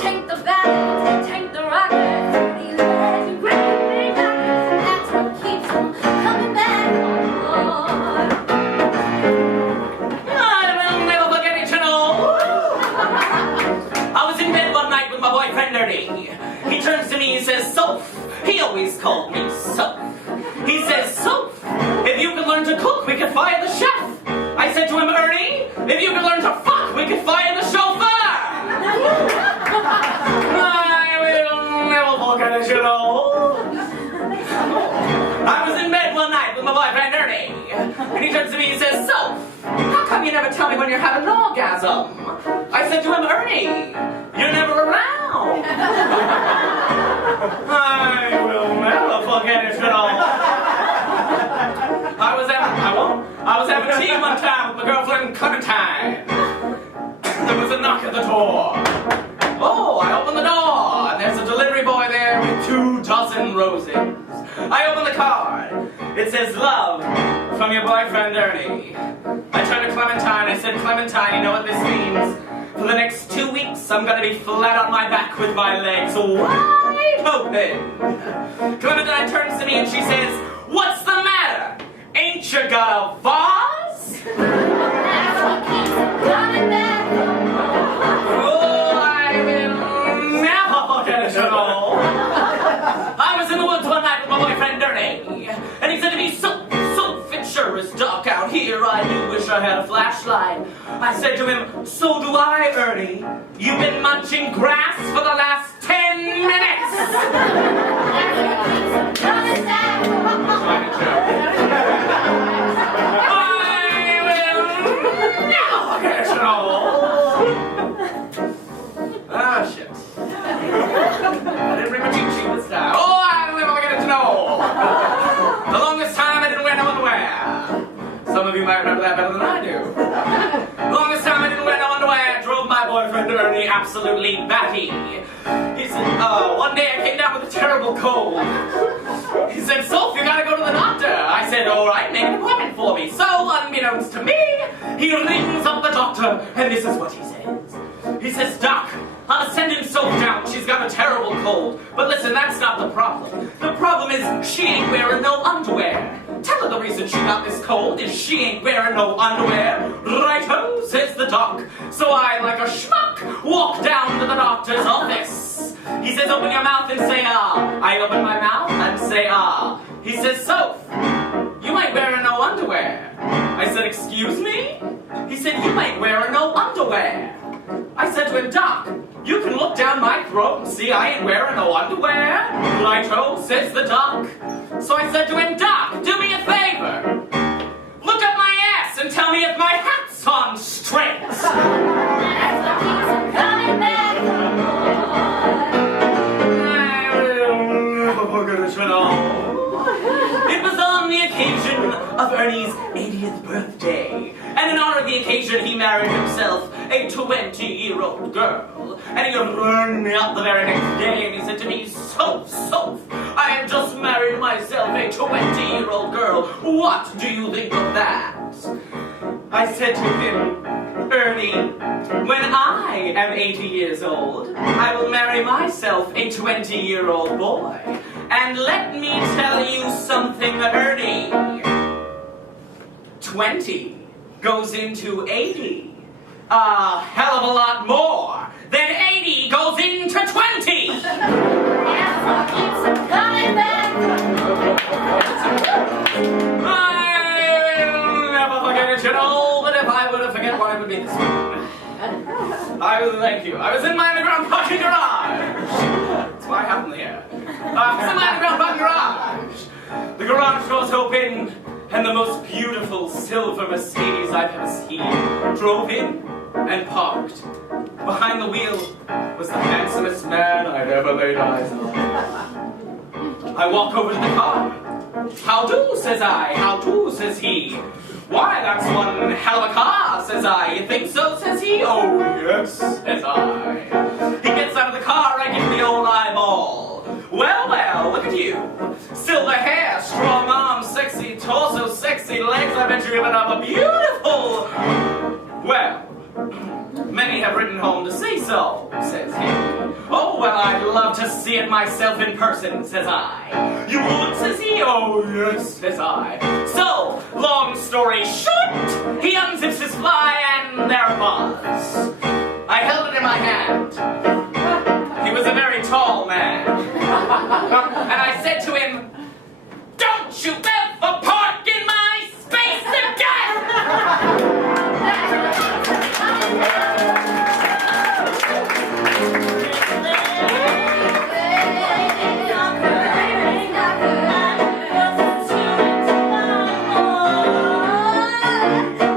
Take the bag, take the rocket, these legs and Gregory back. That's what keeps them coming back. I will never forget it, you know. I was in bed one night with my boyfriend Ernie. He turns to me and says, Soph. He always called me Soph. He says, Soph, if you could learn to cook, we could fire the chef. I said to him, Ernie, if you could learn to fuck, we could fire the chauffeur. I will never forget it, you know. I was in bed one night with my boyfriend Ernie, and he turns to me and says, Soph, how come you never tell me when you're having an orgasm? I said to him, Ernie, you're never around. I will never forget it, you know. I was having tea one time with my girlfriend Clementine. There was a knock at the door. Oh, I opened the door, and there's a delivery boy there with 24 roses. I open the card. It says, love, from your boyfriend Ernie. I turned to Clementine. I said, Clementine, you know what this means? For the next 2 weeks, I'm gonna be flat on my back with my legs wide open. Clementine turns to me and she says, what's the matter? Ain't you got a vase? That's what keeps them coming back. Oh, I will never forget it at all. I was in the woods one night with my boyfriend Ernie, and he said to me, Soph, it sure is dark out here. I do wish I had a flashlight. I said to him, so do I, Ernie. You've been munching grass for the last 10 minutes. Coming back. I will never forget it at all. Ah, shit. I didn't bring my cheat sheet this time. Oh, I'll never forget it at all. The longest time I didn't wear no underwear. Some of you might remember that better than I do. The longest time I didn't wear no underwear drove my boyfriend Ernie absolutely batty. He said, one day I came down with a terrible cold. He said, Soph, you gotta go to the doctor. I said, all right, make an appointment for me. So, unbeknownst to me, he rings up the doctor, and this is what he says. He says, Doc, I'm sending Soph down. She's got a terrible cold. But listen, that's not the problem. The problem is she ain't wearing no underwear. Tell her the reason she got this cold is she ain't wearing no underwear. Righto, says the doc. So I, like a schmuck, walk down to the doctor's office. He says, open your mouth and say, ah. I open my mouth and say, ah. He says, Soph, you ain't wearing no underwear. I said, excuse me? He said, you ain't wearing no underwear. I said to him, Doc, you can look down my throat and see I ain't wearing no underwear. Righto, says the doc. So I said to him, Doc, do me a favor. Look at my ass and tell me if my hat's on straight. That's what keeps them coming back. I will never forget it at all. It was on the occasion of Ernie's 80th birthday. And in honor of the occasion, he married himself a 20-year-old girl. And he rang me up the very next day and he said to me, Soph, I have just married myself a 20-year-old girl. What do you think of that? I said to him, Ernie, when I am 80 years old, I will marry myself a 20-year-old boy. And let me tell you something, Ernie. 20 goes into 80. A hell of a lot more than 80 goes into 20. That's what keeps them coming back. I will never forget it, you know, but if I were to forget one, it would be this one. Thank you. I was in my underground parking garage. That's why I happened here. I was in my underground parking garage. The garage doors open, and the most beautiful silver Mercedes I've ever seen drove in and parked. Behind the wheel was the handsomest man I'd ever laid eyes on. I walk over to the car. How do, says I. How do, says he. Why, that's one hell of a car, says I. You think so, says he. Oh, yes, says I. He gets out of the car, I give the old eyeball. Well, look at you. Silver hair, strong arms, sexy torso, sexy legs. I bet you're even have a beautiful... Well, many have written home to say so, says he. I'd love to see it myself in person, says I. You would, says he? Oh, yes, says I. So, long story short, he unzips his fly and there it was. I held it in my hand. He was a very tall man. And I said to him, "Don't you ever park in my space again!"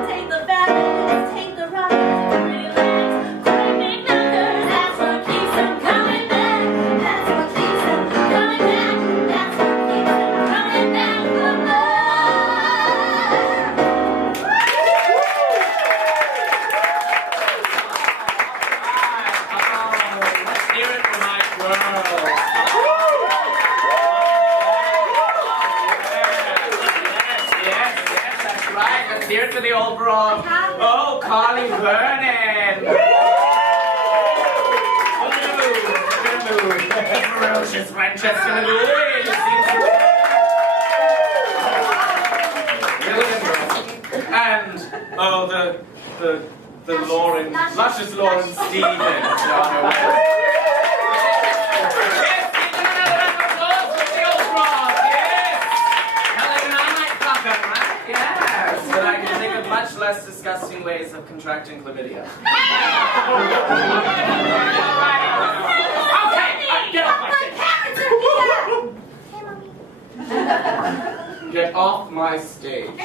Take the balance, take the rockets, relax. Great big numbers, that's what keeps them coming back. That's what keeps them coming back. That's what keeps them coming back for more. Let's hear it for my girl. Yes, that's right. Let's hear it for the old broad. Oh, Carly Vernon. Ferocious Francesca Mcgrory. And the Lauren, luscious Lauren Stevens. But I can think of much less disgusting ways of contracting chlamydia. Okay, get off my stage. Get off my stage.